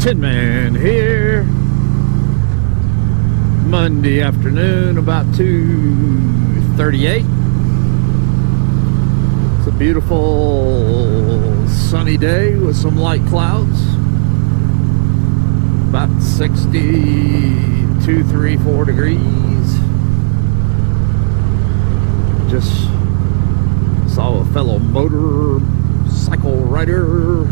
Tin Man here. Monday afternoon, about 2:38. It's a beautiful sunny day with some light clouds. About 62, 3, 4 degrees. Just saw a fellow motorcycle rider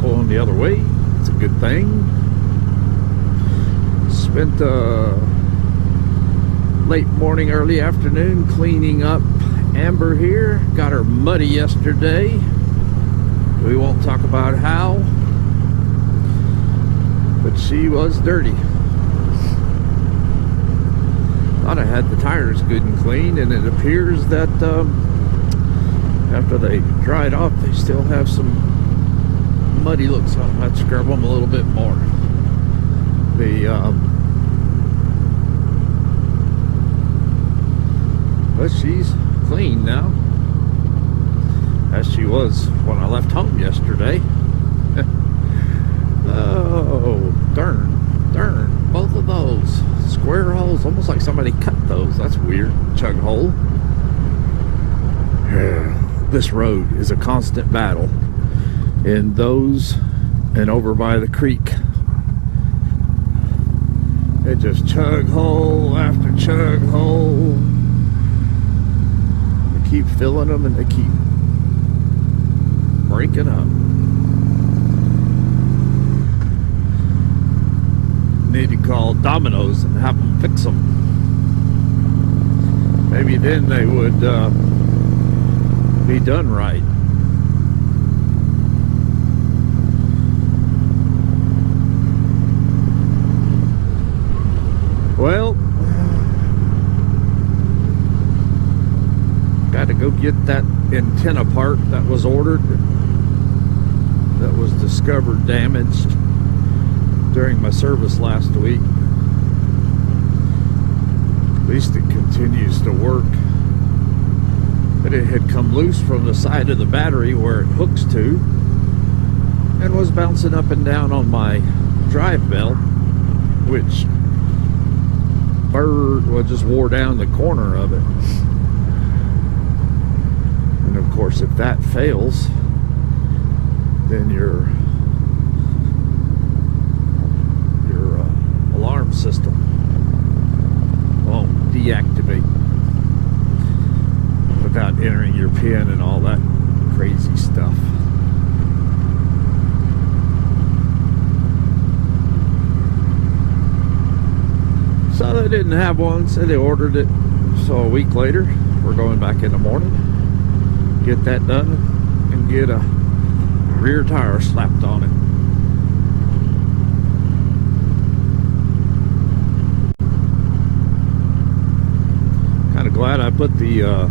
going the other way. It's a good thing. Spent late morning, early afternoon cleaning up Amber here. Got her muddy yesterday. We won't talk about how, but she was dirty. Thought I had the tires good and clean, and it appears that after they dried off, they still have some muddy looks on them. Let's scrub them a little bit more. But she's clean now, as she was when I left home yesterday. Oh, darn, both of those square holes, almost like somebody cut those. That's weird. Chug hole. This road is a constant battle. In those and over by the creek, it just chug hole after chug hole. They keep filling them and they keep breaking up. Need to call Domino's and have them fix them. Maybe then they would be done right. Well, got to go get that antenna part that was ordered, that was discovered damaged during my service last week. At least it continues to work. But it had come loose from the side of the battery where it hooks to, and was bouncing up and down on my drive belt, which just wore down the corner of it. And of course, if that fails, then your alarm system won't deactivate without entering your PIN and all that crazy stuff. So they didn't have one, so they ordered it. So a week later, we're going back in the morning, get that done, and get a rear tire slapped on it. Kind of glad I put the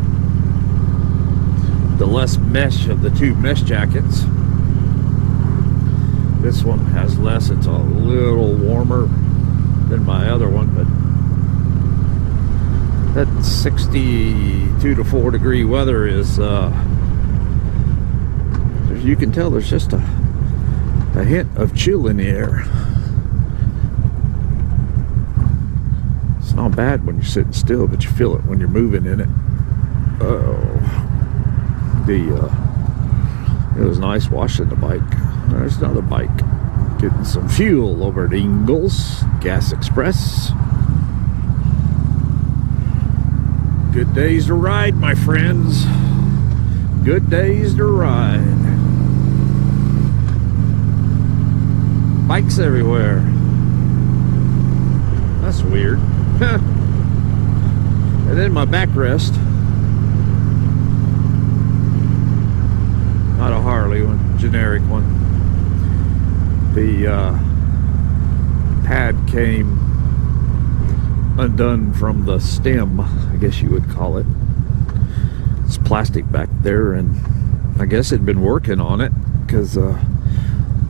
less mesh of the two mesh jackets. This one has less. It's a little warmer than my other one, but that 62 to 4 degree weather is you can tell there's just a hint of chill in the air. It's not bad when you're sitting still, but you feel it when you're moving in it. It was nice washing the bike. There's another bike. Getting some fuel over at Ingalls Gas Express. Good days to ride, my friends. Good days to ride. Bikes everywhere. That's weird. And then my backrest, not a Harley one, generic one. The pad came undone from the stem, I guess you would call it. It's plastic back there, and I guess it'd been working on it because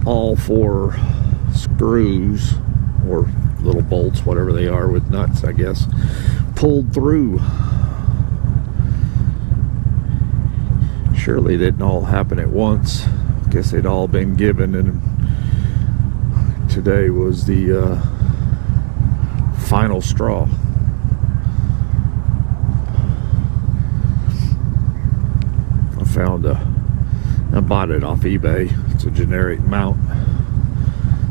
all 4 screws, or little bolts, whatever they are with nuts, I guess, pulled through. Surely they didn't all happen at once. I guess they'd all been given, and today was the final straw. I bought it off eBay. It's a generic mount,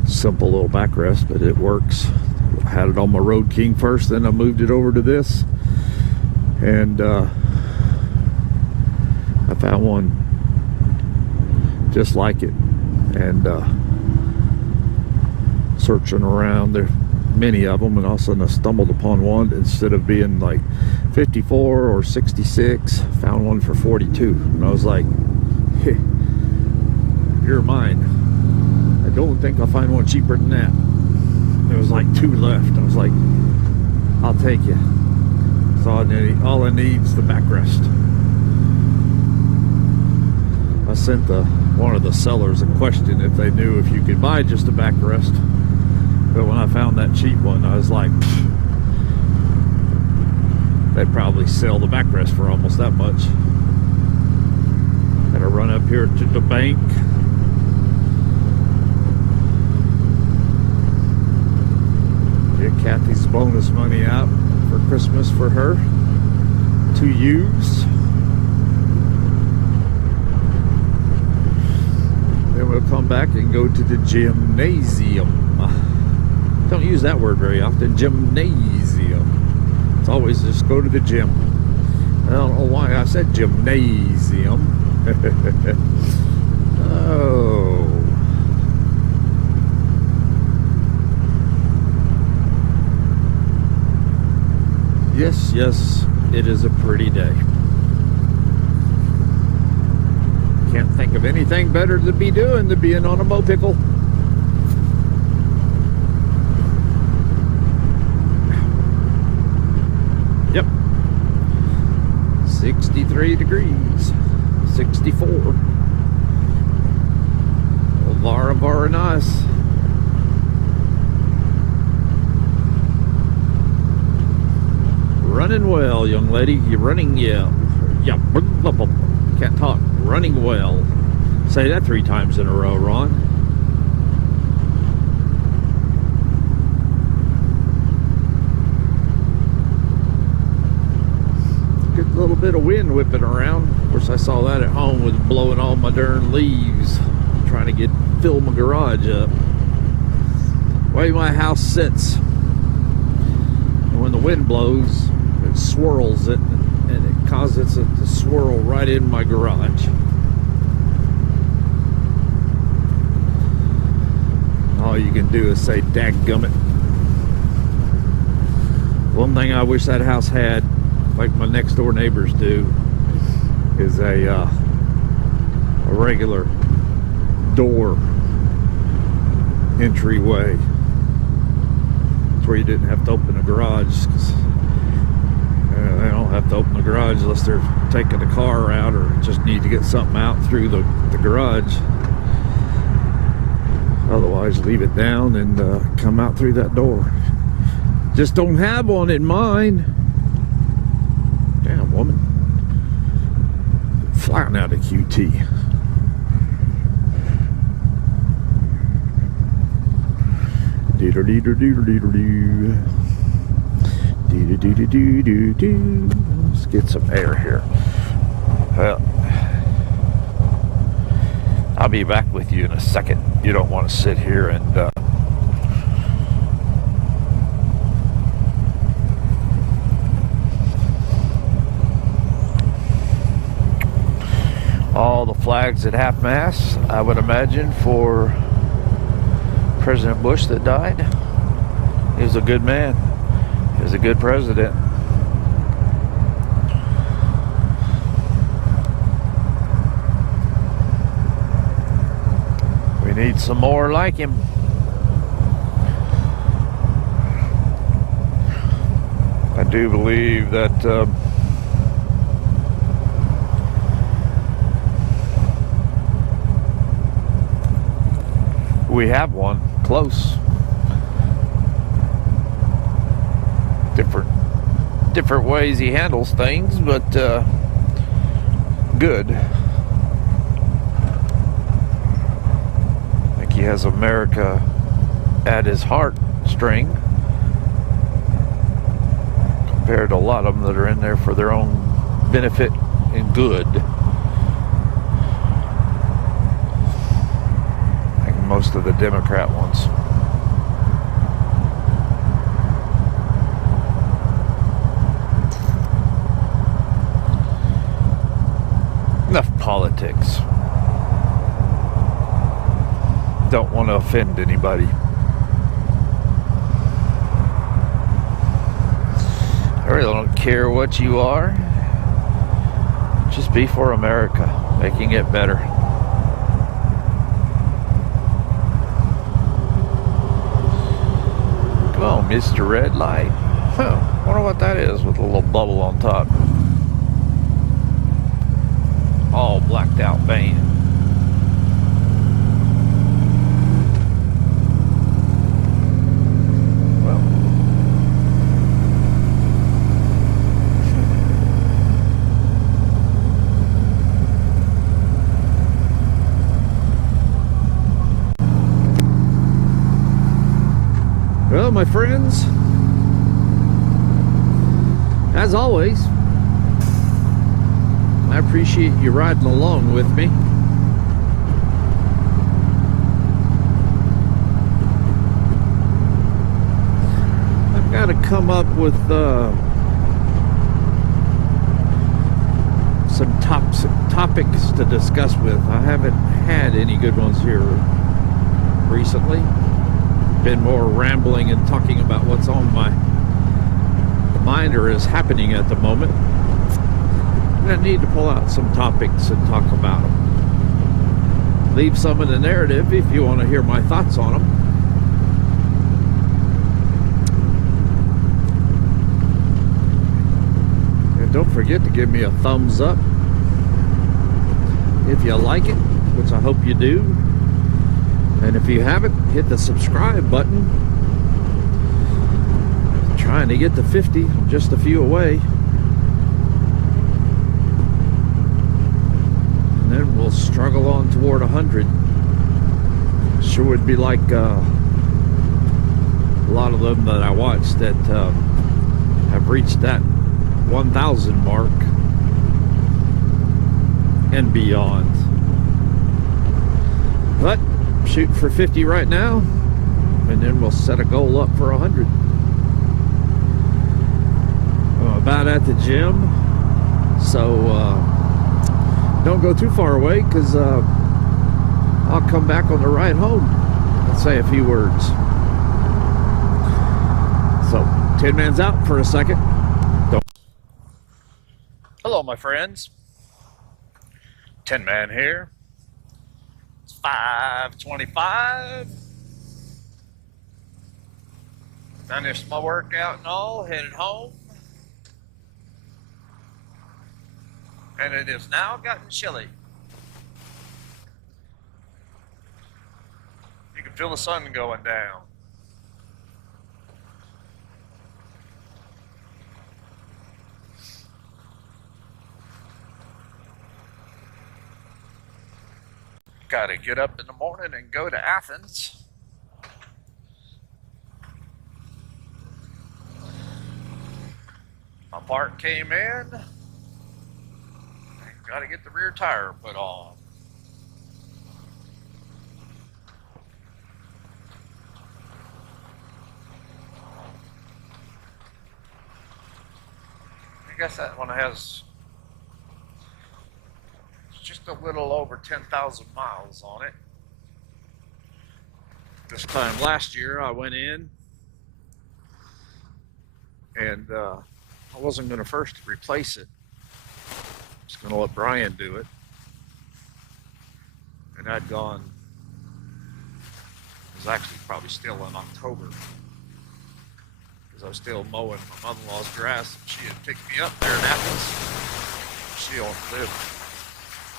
simple little backrest, but it works. I had it on my Road King first, then I moved it over to this, and I found one just like it, and searching around, there are many of them, and all of a sudden I stumbled upon one. Instead of being like 54 or 66, found one for 42, and I was like, hey, you're mine. I don't think I'll find one cheaper than that. There was like 2 left. I was like, I'll take you. So all I need is the backrest. I sent one of the sellers a question if they knew if you could buy just a backrest. But when I found that cheap one, I was like, they'd probably sell the backrest for almost that much. Had to run up here to the bank. Get Kathy's bonus money out for Christmas for her to use. Then we'll come back and go to the gymnasium. Don't use that word very often. Gymnasium. It's always just go to the gym. I don't know why I said gymnasium. Oh. Yes, yes, it is a pretty day. Can't think of anything better to be doing than being on a mopickle. Yep. 63 degrees. 64. Very nice. Running well, young lady. You're running, yeah. Yeah. Can't talk. Running well. Say that 3 times in a row, Ron. Good little bit of wind whipping around. Of course, I saw that at home with blowing all my darn leaves, trying to fill my garage up. The way my house sits, and when the wind blows, it swirls it, and it causes it to swirl right in my garage. All you can do is say, dadgummit. One thing I wish that house had, like my next door neighbors do, is a regular door entryway. It's where you didn't have to open a garage, because they don't have to open the garage unless they're taking a car out or just need to get something out through the garage. Otherwise, leave it down and come out through that door. Just don't have one in mine. Damn, woman. Flying out of QT. Let's get some air here. Well, I'll be back with you in a second. You don't want to sit here and all the flags at half-mast, I would imagine, for President Bush that died. He was a good man. is a good president. We need some more like him. I do believe that we have one close. Different ways he handles things, but good. I think he has America at his heartstring compared to a lot of them that are in there for their own benefit and good. I think most of the Democrat ones. Enough politics. Don't want to offend anybody. I really don't care what you are. Just be for America, making it better. Come on, Mr. Red Light. Huh, wonder what that is with a little bubble on top. All blacked out van. Well, my friends, as always, I appreciate you riding along with me. I've got to come up with some topics to discuss with. I haven't had any good ones here recently. Been more rambling and talking about what's on my mind or is happening at the moment. I need to pull out some topics and talk about them. Leave some in the narrative if you want to hear my thoughts on them. And don't forget to give me a thumbs up if you like it, which I hope you do. And if you haven't, hit the subscribe button. I'm trying to get to 50, I'm just a few away. And then we'll struggle on toward 100. Sure would be like a lot of them that I watched that have reached that 1,000 mark and beyond. But shooting for 50 right now, and then we'll set a goal up for 100. I'm about at the gym, so don't go too far away, because I'll come back on the ride home and say a few words. So, Tin Man's out for a second. Hello, my friends. Tin Man here. 5:25. Finished my workout and all, headed home. And it is now gotten chilly. You can feel the sun going down. Gotta get up in the morning and go to Athens. My part came in. Gotta get the rear tire put on. I guess that one has just a little over 10,000 miles on it. This time last year I went in and I wasn't going to first replace it. Just going to let Brian do it. And I'd gone, it was actually probably still in October, because I was still mowing my mother-in-law's grass, and she had picked me up there in Athens. She only lived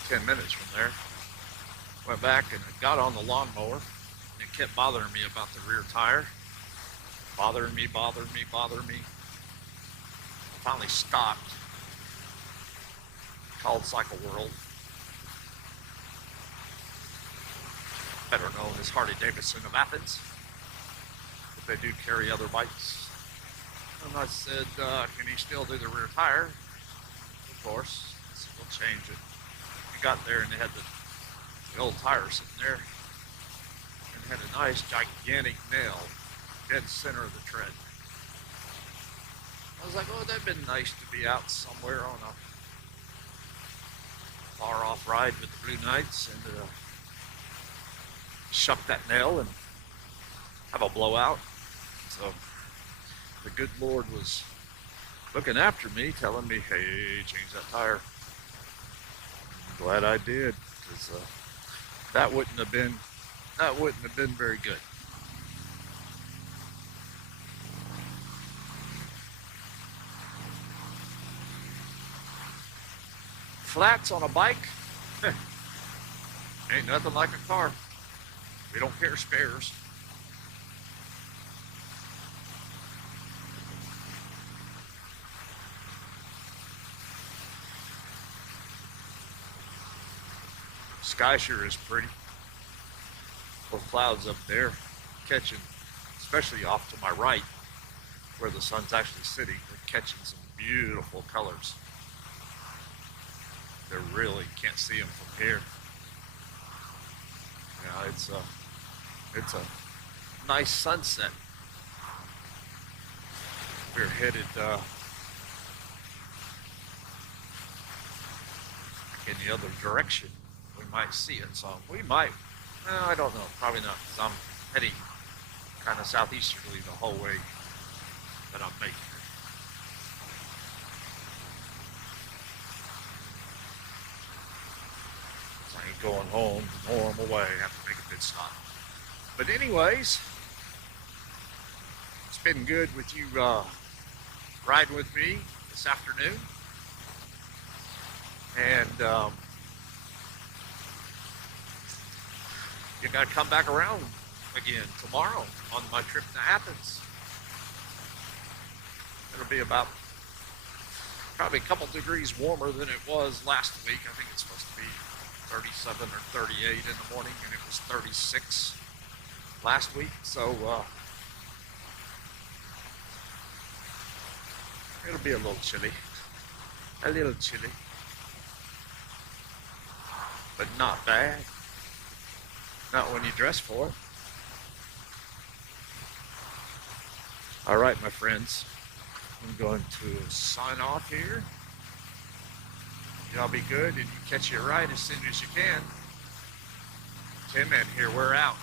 10 minutes from there. Went back and got on the lawnmower, and it kept bothering me about the rear tire. Bothering me. Finally stopped. Called Cycle World, better known as Harley Davidson of Athens, but they do carry other bikes. And I said, can you still do the rear tire? Of course. So we'll change it. We got there and they had the old tire sitting there, and had a nice gigantic nail dead center of the tread. I was like, oh, that'd been nice to be out somewhere on a far off ride with the Blue Knights and shuck that nail and have a blowout. So the good Lord was looking after me, telling me, hey, change that tire. I'm glad I did, because that wouldn't have been very good. Flats on a bike, ain't nothing like a car. We don't care spares. Sky sure is pretty. Those clouds up there catching, especially off to my right, where the sun's actually sitting, they're catching some beautiful colors. They really can't see them from here. Yeah, it's a nice sunset. We're headed in the other direction. We might see it, so we might. I don't know, probably not, because I'm heading kind of southeasterly the whole way that I'm making it. I ain't going home the normal way. I have to make a pit stop. But anyways, it's been good with you riding with me this afternoon. And you gotta come back around again tomorrow on my trip to Athens. It'll be about probably a couple degrees warmer than it was last week. I think it's supposed to be 37 or 38 in the morning, and it was 36 last week. So it'll be a little chilly, but not bad. Not when you dress for it. All right, my friends, I'm going to sign off here. Y'all be good, and you catch your ride as soon as you can. Tim and here, we're out.